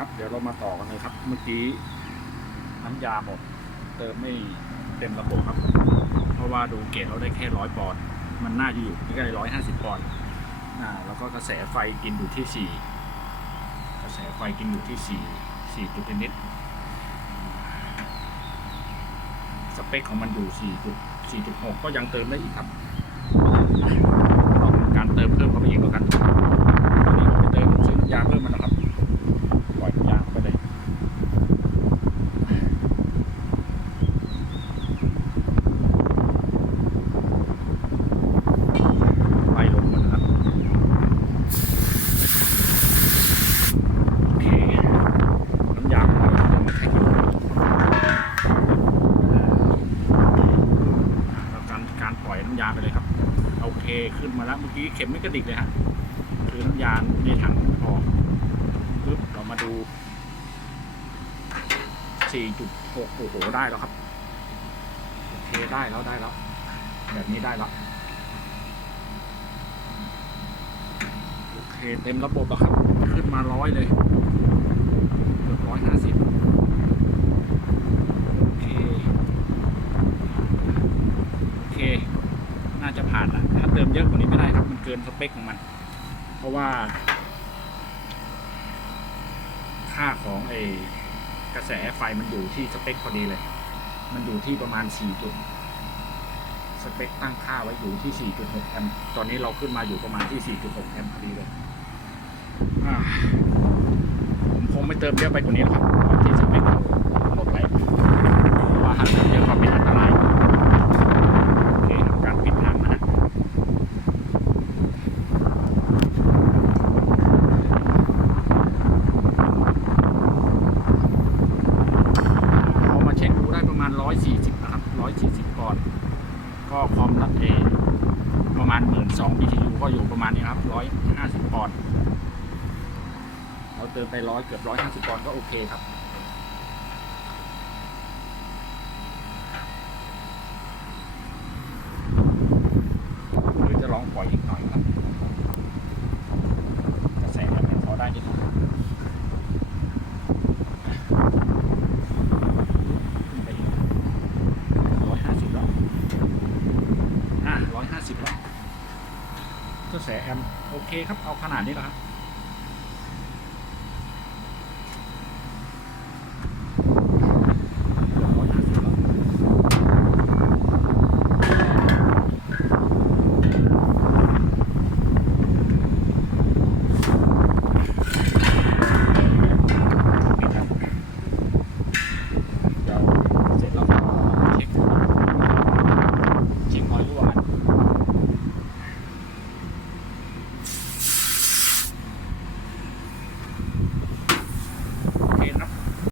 ครับ เดี๋ยวเรามาต่อกันเลยครับ เมื่อกี้น้ำยาหมดเติมไม่เต็มระบบครับ เพราะว่าดูเกจเราได้แค่ร้อยปอนด์มันน่าจะอยู่ใกล้ร้อยห้าสิบปอนด์อ่าแล้วก็กระแสไฟกินอยู่ที่สี่กระแสไฟกินอยู่ที่สี่สี่จุดนิดสเปคของมันอยู่สี่จุดสี่จุดหกก็ยังเติมได้อีกครับลองการเติมเพิ่มเข้าไปอีกแล้วกันตอนนี้ผมไปเติมซื้อน้ำยาเพิ่มมันนะครับ ปล่อยน้ำยาเข้าไปเลย ไล่ลงมานะครับ โอเค น้ำยาของเรายังไม่แข็งอยู่แล้วการการปล่อยน้ำยาไปเลยครับ โอเคขึ้นมาแล้วเมื่อกี้เข็มไม่กระดิกเลยฮะคือน้ำยาในถังออกปึ๊บเรามาดู 4.6 โอ้โห ได้แล้วครับ โอเค ได้แล้ว ได้แล้ว แบบนี้ได้แล้ว โอเค เต็มระบบแล้วครับ ขึ้นมาร้อยเลย เกือบร้อยห้าสิบโอเค โอเค น่าจะผ่านละถ้าเติมเยอะกว่านี้ไมันเกินสเปคของมัน เพราะว่า ค่าของไอกระแสไฟมันอยู่ที่สเปคพอดีเลย มันอยู่ที่ประมาณ 4 จุด สเปคตั้งค่าไว้อยู่ที่ 4.6 แอมป์ ตอนนี้เราขึ้นมาอยู่ประมาณที่ 4.6 แอมป์พอดีเลยผมคงไม่เติมเยอะไปกว่านี้แล้วครับ ที่สเปคหมดไปว่าหากเติมเยอะก็เป็นอันตราย โอเคทำการปิดถังนะฮะ เอามาเช็คดูได้ประมาณ 140นะครับปอนด์ก็คอมรับเอประมาณ 1 2ื่นสองก็อยู่ประมาณนี้ครับ 150 ปอนด์เราเติมไปร้อยเกือบ150ปอนด์ก็โอเคครับหรือจะลองปล่อยอีกหน่อยครับ กระแสแบบนี้พอได้นิดหน่อย ขึ้นไปอีกร้อยห้าสิบแล้วอะร้อยห้าสิบแล้ว กระแสแอมโอเคครับเอาขนาดนี้แหละครับ